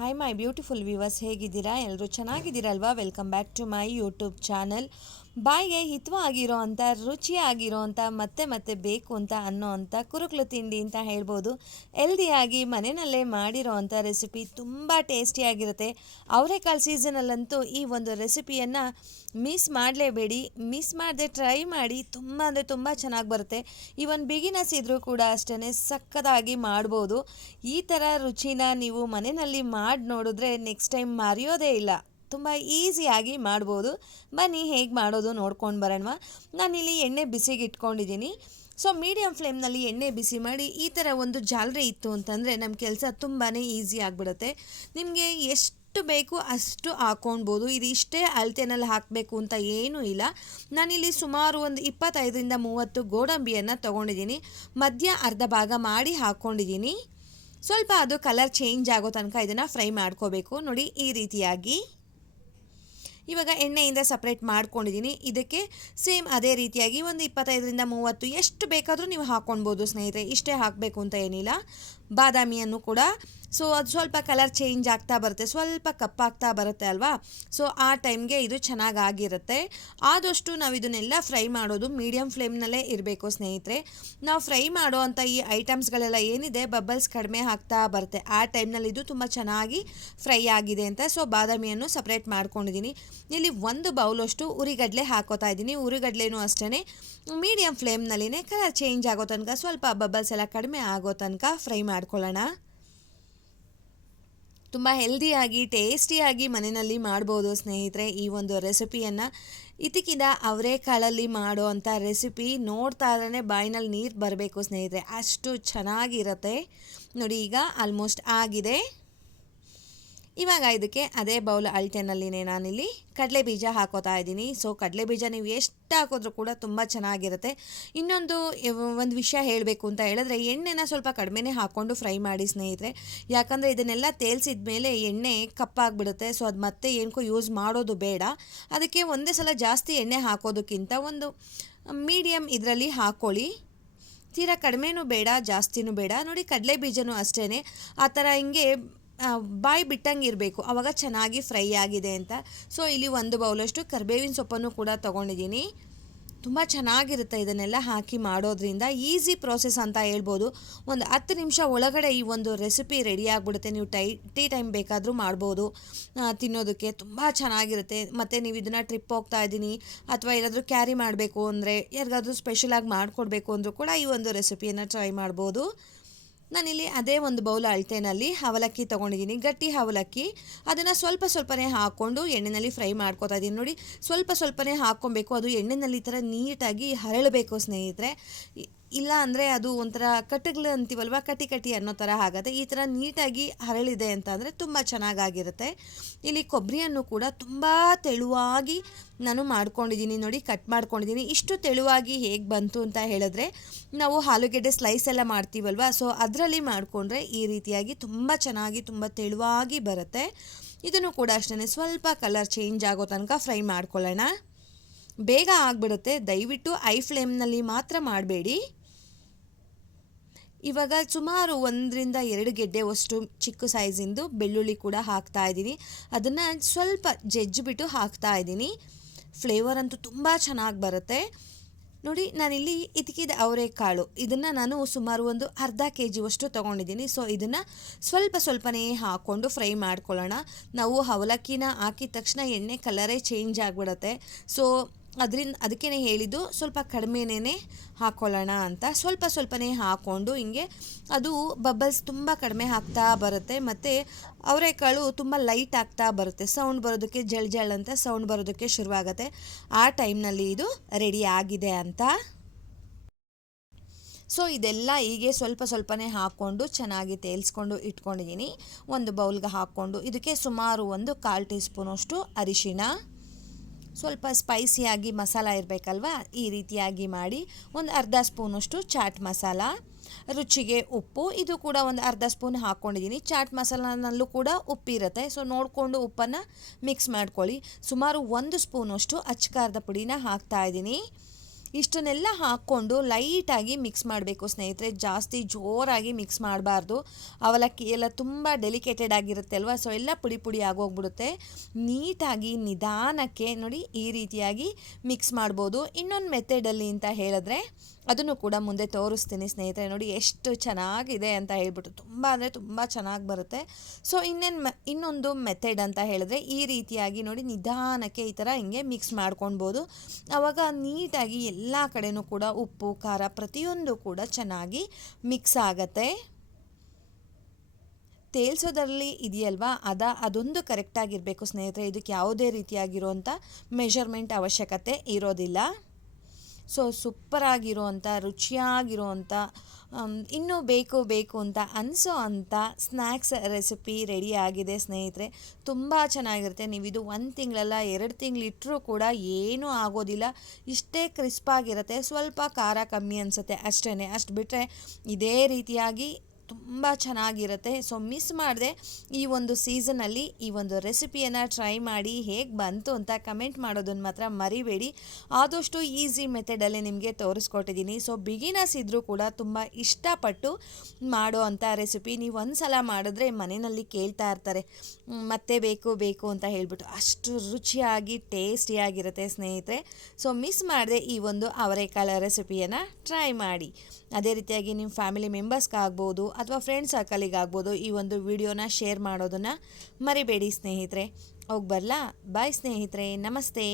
Hi my beautiful viewers ಹೇಗಿದ್ದೀರಾ? ಎಲ್ಲರೂ ಚೆನ್ನಾಗಿದ್ದೀರಲ್ವಾ? Welcome back to my YouTube channel ಬಾಯಿಗೆ ಹಿತವಾಗಿರೋ ಅಂಥ ರುಚಿಯಾಗಿರೋ ಅಂಥ ಮತ್ತೆ ಮತ್ತೆ ಬೇಕು ಅಂತ ಅನ್ನೋ ಅಂಥ ಕುರುಕ್ಲು ತಿಂಡಿ ಅಂತ ಹೇಳ್ಬೋದು. ಹೆಲ್ದಿಯಾಗಿ ಮನೆಯಲ್ಲೇ ಮಾಡಿರೋ ಅಂಥ ರೆಸಿಪಿ ತುಂಬ ಟೇಸ್ಟಿಯಾಗಿರುತ್ತೆ ಅವರೆಕಾಳು ಸೀಸನಲ್ಲಂತೂ ಈ ಒಂದು ರೆಸಿಪಿಯನ್ನು ಮಿಸ್ ಮಾಡಲೇಬೇಡಿ. ಮಿಸ್ ಮಾಡದೆ ಟ್ರೈ ಮಾಡಿ, ತುಂಬ ಅಂದರೆ ತುಂಬ ಚೆನ್ನಾಗಿ ಬರುತ್ತೆ. ಈವನ್ ಬಿಗಿನರ್ಸ್ ಇದ್ದರೂ ಕೂಡ ಅಷ್ಟೇ ಸಕ್ಕತ್ತಾಗಿ ಮಾಡ್ಬೋದು. ಈ ಥರ ರುಚಿನ ನೀವು ಮನೆಯಲ್ಲಿ ಮಾಡಿ ನೋಡಿದ್ರೆ ನೆಕ್ಸ್ಟ್ ಟೈಮ್ ಮರೆಯೋದೇ ಇಲ್ಲ. ತುಂಬ ಈಸಿಯಾಗಿ ಮಾಡ್ಬೋದು. ಬನ್ನಿ ಹೇಗೆ ಮಾಡೋದು ನೋಡ್ಕೊಂಡು ಬರೋಣವಾ. ನಾನಿಲ್ಲಿ ಎಣ್ಣೆ ಬಿಸಿಗೆ ಇಟ್ಕೊಂಡಿದ್ದೀನಿ. ಸೊ ಮೀಡಿಯಮ್ ಫ್ಲೇಮ್ನಲ್ಲಿ ಎಣ್ಣೆ ಬಿಸಿ ಮಾಡಿ ಈ ಥರ ಒಂದು ಜಾಲರಿ ಇತ್ತು ಅಂತಂದರೆ ನಮ್ಮ ಕೆಲಸ ತುಂಬಾ ಈಸಿ ಆಗಿಬಿಡುತ್ತೆ. ನಿಮಗೆ ಎಷ್ಟು ಬೇಕು ಅಷ್ಟು ಹಾಕೊಳ್ಬೋದು ಇದು ಇಷ್ಟೇ ಅಳತೆನಲ್ಲಿ ಹಾಕಬೇಕು ಅಂತ ಏನೂ ಇಲ್ಲ. ನಾನಿಲ್ಲಿ ಸುಮಾರು ಒಂದು ಇಪ್ಪತ್ತೈದರಿಂದ ಮೂವತ್ತು ಗೋಡಂಬಿಯನ್ನು ತೊಗೊಂಡಿದ್ದೀನಿ. ಮಧ್ಯ ಅರ್ಧ ಭಾಗ ಮಾಡಿ ಹಾಕ್ಕೊಂಡಿದ್ದೀನಿ ಸ್ವಲ್ಪ ಅದು ಕಲರ್ ಚೇಂಜ್ ಆಗೋ ತನಕ ಇದನ್ನು ಫ್ರೈ ಮಾಡ್ಕೋಬೇಕು. ನೋಡಿ ಈ ರೀತಿಯಾಗಿ. ಇವಾಗ ಎಣ್ಣೆಯಿಂದ ಸಪ್ರೇಟ್ ಮಾಡ್ಕೊಂಡಿದ್ದೀನಿ ಇದಕ್ಕೆ ಸೇಮ್ ಅದೇ ರೀತಿಯಾಗಿ ಒಂದು ಇಪ್ಪತ್ತೈದರಿಂದ ಮೂವತ್ತು, ಎಷ್ಟು ಬೇಕಾದರೂ ನೀವು ಹಾಕ್ಕೊಳ್ಬೋದು ಸ್ನೇಹಿತರೆ. ಇಷ್ಟೇ ಹಾಕಬೇಕು ಅಂತ ಏನಿಲ್ಲ. ಬಾದಾಮಿಯನ್ನು ಕೂಡ. ಸೊ ಅದು ಸ್ವಲ್ಪ ಕಲರ್ ಚೇಂಜ್ ಆಗ್ತಾ ಬರುತ್ತೆ. ಸ್ವಲ್ಪ ಕಪ್ಪಾಗ್ತಾ ಬರುತ್ತೆ ಅಲ್ವಾ? ಸೊ ಆ ಟೈಮ್ಗೆ ಇದು ಚೆನ್ನಾಗಿ ಆಗಿರುತ್ತೆ ಆದಷ್ಟು ನಾವು ಇದನ್ನೆಲ್ಲ ಫ್ರೈ ಮಾಡೋದು ಮೀಡಿಯಮ್ ಫ್ಲೇಮ್ನಲ್ಲೇ ಇರಬೇಕು ಸ್ನೇಹಿತರೆ. ನಾವು ಫ್ರೈ ಮಾಡೋ ಅಂಥ ಈ ಐಟಮ್ಸ್ಗಳೆಲ್ಲ ಏನಿದೆ ಬಬಲ್ಸ್ ಕಡಿಮೆ ಆಗ್ತಾ ಬರುತ್ತೆ. ಆ ಟೈಮ್ನಲ್ಲಿ ಇದು ತುಂಬ ಚೆನ್ನಾಗಿ ಫ್ರೈ ಆಗಿದೆ ಅಂತ ಸೊ ಬಾದಾಮಿಯನ್ನು ಸಪ್ರೇಟ್ ಮಾಡ್ಕೊಂಡಿದ್ದೀನಿ ಇಲ್ಲಿ ಒಂದು ಬೌಲಷ್ಟು ಉರಿಗಡಲೆ ಹಾಕೋತಾ ಇದ್ದೀನಿ ಉರಿಗಡಲೆನೂ ಅಷ್ಟೇ ಮೀಡಿಯಮ್ ಫ್ಲೇಮ್ನಲ್ಲಿನೇ ಕಲರ್ ಚೇಂಜ್ ಆಗೋ ತನಕ, ಸ್ವಲ್ಪ ಬಬಲ್ಸ್ ಎಲ್ಲ ಕಡಿಮೆ ಆಗೋ ತನಕ ಫ್ರೈ ಮಾಡ್ಕೊಳ್ಳೋಣ. ತುಂಬ ಹೆಲ್ದಿಯಾಗಿ ಟೇಸ್ಟಿಯಾಗಿ ಮನೆಯಲ್ಲಿ ಮಾಡ್ಬೋದು ಸ್ನೇಹಿತರೆ ಈ ಒಂದು ರೆಸಿಪಿಯನ್ನು. ಇದಕ್ಕಿಂತ ಅವರೆಕಾಳಲ್ಲಿ ಮಾಡೋ ಅಂಥ ರೆಸಿಪಿ ನೋಡ್ತಾ ಇದ್ರೇ ಬಾಯಿನಲ್ಲಿ ನೀರು ಬರಬೇಕು ಸ್ನೇಹಿತರೆ. ಅಷ್ಟು ಚೆನ್ನಾಗಿರುತ್ತೆ. ನೋಡಿ ಈಗ ಆಲ್ಮೋಸ್ಟ್ ಆಗಿದೆ. ಇವಾಗ ಇದಕ್ಕೆ ಅದೇ ಬೌಲ್ ಅಳ್ತೆನಲ್ಲಿನೇ ನಾನಿಲ್ಲಿ ಕಡಲೆ ಬೀಜ ಹಾಕೋತಾ ಇದ್ದೀನಿ. ಸೊ ಕಡಲೆ ಬೀಜ ನೀವು ಎಷ್ಟು ಹಾಕಿದ್ರೂ ಕೂಡ ತುಂಬ ಚೆನ್ನಾಗಿರುತ್ತೆ. ಇನ್ನೊಂದು ಒಂದು ವಿಷಯ ಹೇಳಬೇಕು ಅಂತ ಹೇಳಿದ್ರೆ, ಎಣ್ಣೆನ ಸ್ವಲ್ಪ ಕಡಿಮೆನೇ ಹಾಕ್ಕೊಂಡು ಫ್ರೈ ಮಾಡಿ ಸ್ನೇಹಿತರೆ. ಯಾಕಂದರೆ ಇದನ್ನೆಲ್ಲ ತೇಲ್ಸಿದ ಮೇಲೆ ಎಣ್ಣೆ ಕಪ್ಪಾಗಿಬಿಡುತ್ತೆ. ಸೊ ಅದು ಮತ್ತೆ ಏನಕ್ಕೂ ಯೂಸ್ ಮಾಡೋದು ಬೇಡ. ಅದಕ್ಕೆ ಒಂದೇ ಸಲ ಜಾಸ್ತಿ ಎಣ್ಣೆ ಹಾಕೋದಕ್ಕಿಂತ ಒಂದು ಮೀಡಿಯಮ್ ಇದರಲ್ಲಿ ಹಾಕ್ಕೊಳ್ಳಿ ತೀರಾ ಕಡಿಮೆನೂ ಬೇಡ, ಜಾಸ್ತಿನೂ ಬೇಡ. ನೋಡಿ, ಕಡಲೆ ಬೀಜನೂ ಅಷ್ಟೇ ಆ ಥರ ಹಿಂಗೆ ಬಾಯಿ ಬಿಟ್ಟಂಗೆ ಇರಬೇಕು. ಆವಾಗ ಚೆನ್ನಾಗಿ ಫ್ರೈ ಆಗಿದೆ ಅಂತ. ಸೊ ಇಲ್ಲಿ ಒಂದು ಬೌಲಷ್ಟು ಕರಿಬೇವಿನ ಸೊಪ್ಪನ್ನು ಕೂಡ ತೊಗೊಂಡಿದ್ದೀನಿ. ತುಂಬ ಚೆನ್ನಾಗಿರುತ್ತೆ ಇದನ್ನೆಲ್ಲ ಹಾಕಿ ಮಾಡೋದ್ರಿಂದ. ಈಸಿ ಪ್ರೋಸೆಸ್ ಅಂತ ಹೇಳ್ಬೋದು. ಒಂದು ಹತ್ತು ನಿಮಿಷ ಒಳಗಡೆ ಈ ಒಂದು ರೆಸಿಪಿ ರೆಡಿ ಆಗಿಬಿಡುತ್ತೆ. ನೀವು ಟೈ, ಟೀ ಟೈಮ್ ಬೇಕಾದರೂ ಮಾಡ್ಬೋದು. ತಿನ್ನೋದಕ್ಕೆ ತುಂಬ ಚೆನ್ನಾಗಿರುತ್ತೆ. ಮತ್ತು ನೀವು ಇದನ್ನು ಟ್ರಿಪ್ ಹೋಗ್ತಾ ಇದ್ದೀನಿ. ಅಥವಾ ಏನಾದರೂ ಕ್ಯಾರಿ ಮಾಡಬೇಕು ಅಂದರೆ, ಯಾರಿಗಾದರೂ ಸ್ಪೆಷಲಾಗಿ ಮಾಡಿಕೊಡ್ಬೇಕು ಅಂದರೂ ಕೂಡ ಈ ಒಂದು ರೆಸಿಪಿಯನ್ನು ಟ್ರೈ ಮಾಡ್ಬೋದು. ನಾನಿಲ್ಲಿ ಅದೇ ಒಂದು ಬೌಲ್ ಅಳತೆನಲ್ಲಿ ಅವಲಕ್ಕಿ ತೊಗೊಂಡಿದ್ದೀನಿ. ಗಟ್ಟಿ ಅವಲಕ್ಕಿ. ಅದನ್ನು ಸ್ವಲ್ಪ ಸ್ವಲ್ಪನೇ ಹಾಕ್ಕೊಂಡು ಎಣ್ಣೆಯಲ್ಲಿ ಫ್ರೈ ಮಾಡ್ಕೋತಾ ಇದ್ದೀನಿ. ನೋಡಿ, ಸ್ವಲ್ಪ ಸ್ವಲ್ಪನೇ ಹಾಕ್ಕೊಬೇಕು. ಅದು ಎಣ್ಣೆನಲ್ಲಿ ಈ ಥರ ನೀಟಾಗಿ ಹರಳಬೇಕು ಸ್ನೇಹಿತರೆ. ಇಲ್ಲ ಅಂದರೆ ಅದು ಒಂಥರ ಕಟ್ಟಗಳು ಅಂತೀವಲ್ವ? ಕಟಿ ಕಟಿ ಅನ್ನೋ ಥರ ಆಗುತ್ತೆ. ಈ ಥರ ನೀಟಾಗಿ ಹರಳಿದೆ ಅಂತ ಅಂದರೆ ತುಂಬ ಚೆನ್ನಾಗಾಗಿರುತ್ತೆ. ಇಲ್ಲಿ ಕೊಬ್ಬರಿಯನ್ನು ಕೂಡ ತುಂಬ ತೆಳುವಾಗಿ ನಾನು ಮಾಡ್ಕೊಂಡಿದ್ದೀನಿ ನೋಡಿ, ಕಟ್ ಮಾಡ್ಕೊಂಡಿದ್ದೀನಿ. ಇಷ್ಟು ತೆಳುವಾಗಿ ಹೇಗೆ ಬಂತು ಅಂತ ಹೇಳಿದ್ರೆ, ನಾವು ಆಲೂಗೆಡ್ಡೆ ಸ್ಲೈಸ್ ಎಲ್ಲ ಮಾಡ್ತೀವಲ್ವ? ಸೊ ಅದರಲ್ಲಿ ಮಾಡಿಕೊಂಡ್ರೆ ಈ ರೀತಿಯಾಗಿ ತುಂಬ ಚೆನ್ನಾಗಿ, ತುಂಬ ತೆಳುವಾಗಿ ಬರುತ್ತೆ. ಇದನ್ನು ಕೂಡ ಅಷ್ಟೇ ಸ್ವಲ್ಪ ಕಲರ್ ಚೇಂಜ್ ಆಗೋ ತನಕ ಫ್ರೈ ಮಾಡ್ಕೊಳ್ಳೋಣ. ಬೇಗ ಆಗಿಬಿಡುತ್ತೆ. ದಯವಿಟ್ಟು ಐ ಫ್ಲೇಮ್ನಲ್ಲಿ ಮಾತ್ರ ಮಾಡಬೇಡಿ. ಇವಾಗ ಸುಮಾರು ಒಂದರಿಂದ ಎರಡು ಗೆಡ್ಡೆವಷ್ಟು ಚಿಕ್ಕ ಸೈಜಿಂದು ಬೆಳ್ಳುಳ್ಳಿ ಕೂಡ ಹಾಕ್ತಾ ಇದ್ದೀನಿ. ಅದನ್ನು ಸ್ವಲ್ಪ ಜಜ್ಜಿಬಿಟ್ಟು ಹಾಕ್ತಾ ಇದ್ದೀನಿ. ಫ್ಲೇವರ್ ಅಂತೂ ತುಂಬ ಚೆನ್ನಾಗಿ ಬರುತ್ತೆ. ನೋಡಿ, ನಾನಿಲ್ಲಿ ಇದಕ್ಕಿದ ಅವರೆಕಾಳು. ಇದನ್ನು ನಾನು ಸುಮಾರು ಒಂದು ಅರ್ಧ ಕೆ ಜಿವಷ್ಟು ತೊಗೊಂಡಿದ್ದೀನಿ. ಸೊ ಇದನ್ನು ಸ್ವಲ್ಪ ಸ್ವಲ್ಪನೇ ಹಾಕ್ಕೊಂಡು ಫ್ರೈ ಮಾಡ್ಕೊಳ್ಳೋಣ. ನಾವು ಅವಲಕ್ಕಿನ ಹಾಕಿದ ತಕ್ಷಣ ಎಣ್ಣೆ ಕಲರೇ ಚೇಂಜ್ ಆಗಿಬಿಡುತ್ತೆ. ಸೊ ಅದರಿಂದ ಅದಕ್ಕೇ ಹೇಳಿದ್ದು ಸ್ವಲ್ಪ ಕಡಿಮೆನೇ ಹಾಕ್ಕೊಳ್ಳೋಣ ಅಂತ. ಸ್ವಲ್ಪ ಸ್ವಲ್ಪನೇ ಹಾಕ್ಕೊಂಡು ಹಿಂಗೆ ಅದು ಬಬಲ್ಸ್ ತುಂಬ ಕಡಿಮೆ ಹಾಕ್ತಾ ಬರುತ್ತೆ ಮತ್ತು ಅವರೆಕಾಳು ತುಂಬ ಲೈಟ್ ಆಗ್ತಾ ಬರುತ್ತೆ. ಸೌಂಡ್ ಬರೋದಕ್ಕೆ ಜಳ್ ಜಳ್ ಅಂತ ಸೌಂಡ್ ಬರೋದಕ್ಕೆ ಶುರುವಾಗುತ್ತೆ. ಆ ಟೈಮ್ನಲ್ಲಿ ಇದು ರೆಡಿ ಆಗಿದೆ ಅಂತ. ಸೊ ಇದೆಲ್ಲ ಹೀಗೆ ಸ್ವಲ್ಪ ಸ್ವಲ್ಪನೇ ಹಾಕ್ಕೊಂಡು ಚೆನ್ನಾಗಿ ತೇಲ್ಸ್ಕೊಂಡು ಇಟ್ಕೊಂಡಿದ್ದೀನಿ. ಒಂದು ಬೌಲ್ಗೆ ಹಾಕ್ಕೊಂಡು ಇದಕ್ಕೆ ಸುಮಾರು ಒಂದು ಕಾಲು ಟೀ ಸ್ಪೂನಷ್ಟು ಅರಿಶಿಣ. ಸ್ವಲ್ಪ ಸ್ಪೈಸಿಯಾಗಿ ಮಸಾಲ ಇರಬೇಕಲ್ವಾ? ಈ ರೀತಿಯಾಗಿ ಮಾಡಿ ಒಂದು ಅರ್ಧ ಸ್ಪೂನಷ್ಟು ಚಾಟ್ ಮಸಾಲ, ರುಚಿಗೆ ಉಪ್ಪು. ಇದು ಕೂಡ ಒಂದು ಅರ್ಧ ಸ್ಪೂನ್ ಹಾಕ್ಕೊಂಡಿದ್ದೀನಿ ಚಾಟ್ ಮಸಾಲನಲ್ಲೂ ಕೂಡ ಉಪ್ಪಿರುತ್ತೆ. ಸೊ ನೋಡಿಕೊಂಡು ಉಪ್ಪನ್ನು ಮಿಕ್ಸ್ ಮಾಡ್ಕೊಳ್ಳಿ. ಸುಮಾರು ಒಂದು ಸ್ಪೂನಷ್ಟು ಅಚ್ಚಕಾರದ ಪುಡಿನ ಹಾಕ್ತಾ ಇದ್ದೀನಿ ಇಷ್ಟನ್ನೆಲ್ಲ ಹಾಕ್ಕೊಂಡು ಲೈಟಾಗಿ ಮಿಕ್ಸ್ ಮಾಡಬೇಕು ಸ್ನೇಹಿತರೆ. ಜಾಸ್ತಿ ಜೋರಾಗಿ ಮಿಕ್ಸ್ ಮಾಡಬಾರ್ದು. ಅವಲಕ್ಕಿ ಎಲ್ಲ ತುಂಬ ಡೆಲಿಕೇಟೆಡ್ ಆಗಿರುತ್ತೆ ಅಲ್ವಾ? ಸೊ ಎಲ್ಲ ಪುಡಿ ಪುಡಿ ಆಗೋಗ್ಬಿಡುತ್ತೆ. ನೀಟಾಗಿ, ನಿಧಾನಕ್ಕೆ ನೋಡಿ ಈ ರೀತಿಯಾಗಿ ಮಿಕ್ಸ್ ಮಾಡ್ಬೋದು. ಇನ್ನೊಂದು ಮೆಥಡಲ್ಲಿ ಅಂತ ಹೇಳಿದ್ರೆ ಅದನ್ನು ಕೂಡ ಮುಂದೆ ತೋರಿಸ್ತೀನಿ ಸ್ನೇಹಿತರೆ. ನೋಡಿ ಎಷ್ಟು ಚೆನ್ನಾಗಿದೆ ಅಂತ ಹೇಳ್ಬಿಟ್ಟು ತುಂಬ ಅಂದರೆ ತುಂಬ ಚೆನ್ನಾಗಿ ಬರುತ್ತೆ. ಸೊ ಇನ್ನೇನು ಇನ್ನೊಂದು ಮೆಥಡ್ ಅಂತ ಹೇಳಿದ್ರೆ ಈ ರೀತಿಯಾಗಿ ನೋಡಿ ನಿಧಾನಕ್ಕೆ ಈ ಥರ ಹಿಂಗೆ ಮಿಕ್ಸ್ ಮಾಡ್ಕೊಳ್ಬೋದು. ಆವಾಗ ನೀಟಾಗಿ ಎಲ್ಲ ಕಡೆನೂ ಕೂಡ ಉಪ್ಪು, ಖಾರ ಪ್ರತಿಯೊಂದು ಕೂಡ ಚೆನ್ನಾಗಿ ಮಿಕ್ಸ್ ಆಗತ್ತೆ. ತೇಲ್ಸೋದರಲ್ಲಿ ಇದೆಯಲ್ವಾ? ಅದ, ಅದೊಂದು ಕರೆಕ್ಟಾಗಿರಬೇಕು ಸ್ನೇಹಿತರೆ. ಇದಕ್ಕೆ ಯಾವುದೇ ರೀತಿಯಾಗಿರುವಂಥ ಮೆಷರ್ಮೆಂಟ್ ಅವಶ್ಯಕತೆ ಇರೋದಿಲ್ಲ. ಸೊ ಸೂಪರಾಗಿರುವಂಥ, ರುಚಿಯಾಗಿರುವಂಥ ಇನ್ನೂ ಬೇಕು ಬೇಕು ಅಂತ ಅನಿಸೋ ಅಂಥ ಸ್ನ್ಯಾಕ್ಸ್ ರೆಸಿಪಿ ರೆಡಿ ಆಗಿದೆ ಸ್ನೇಹಿತರೆ. ತುಂಬ ಚೆನ್ನಾಗಿರುತ್ತೆ. ನೀವು ಇದು ಒಂದು ತಿಂಗಳಲ್ಲ, ಎರಡು ತಿಂಗಳಿಟ್ಟರೂ ಕೂಡ ಏನೂ ಆಗೋದಿಲ್ಲ. ಇಷ್ಟೇ ಕ್ರಿಸ್ಪಾಗಿರುತ್ತೆ. ಸ್ವಲ್ಪ ಖಾರ ಕಮ್ಮಿ ಅನಿಸುತ್ತೆ ಅಷ್ಟೇ ಅಷ್ಟು ಬಿಟ್ಟರೆ ಇದೇ ರೀತಿಯಾಗಿ ತುಂಬ ಚೆನ್ನಾಗಿರುತ್ತೆ. ಸೊ ಮಿಸ್ ಮಾಡಿದೆ ಈ ಒಂದು ಸೀಸನಲ್ಲಿ ಈ ಒಂದು ರೆಸಿಪಿಯನ್ನು ಟ್ರೈ ಮಾಡಿ ಹೇಗೆ ಬಂತು ಅಂತ ಕಮೆಂಟ್ ಮಾಡೋದನ್ನು ಮಾತ್ರ ಮರಿಬೇಡಿ. ಆದಷ್ಟು ಈಸಿ ಮೆಥಡಲ್ಲಿ ನಿಮಗೆ ತೋರಿಸ್ಕೊಟ್ಟಿದ್ದೀನಿ. ಸೊ ಬಿಗಿನರ್ಸ್ ಇದ್ದರೂ ಕೂಡ ತುಂಬ ಇಷ್ಟಪಟ್ಟು ಮಾಡೋ ಅಂಥ ರೆಸಿಪಿ ನೀವು ಒಂದು ಸಲ ಮಾಡಿದ್ರೆ ಮನೆಯಲ್ಲಿ ಕೇಳ್ತಾ ಇರ್ತಾರೆ. ಮತ್ತೆ ಬೇಕು ಬೇಕು ಅಂತ ಹೇಳಿಬಿಟ್ಟು ಅಷ್ಟು ರುಚಿಯಾಗಿ ಟೇಸ್ಟಿಯಾಗಿರುತ್ತೆ ಸ್ನೇಹಿತರೆ. ಸೊ ಮಿಸ್ ಮಾಡದೆ ಈ ಒಂದು ಅವರೆಕಾಳು ರೆಸಿಪಿಯನ್ನು ಟ್ರೈ ಮಾಡಿ. ಅದೇ ರೀತಿಯಾಗಿ ನಿಮ್ಮ ಫ್ಯಾಮಿಲಿ ಮೆಂಬರ್ಸ್ಗಾಗ್ಬೋದು ಅಥವಾ ಫ್ರೆಂಡ್ ಸರ್ಕಲಿಗಾಗ್ಬೋದು ಈ ಒಂದು ವಿಡಿಯೋನ ಶೇರ್ ಮಾಡೋದನ್ನು ಮರಿಬೇಡಿ ಸ್ನೇಹಿತರೆ. ಹೋಗಿ ಬರಲಾ? ಬಾಯ್ ಸ್ನೇಹಿತರೆ. ನಮಸ್ತೆ.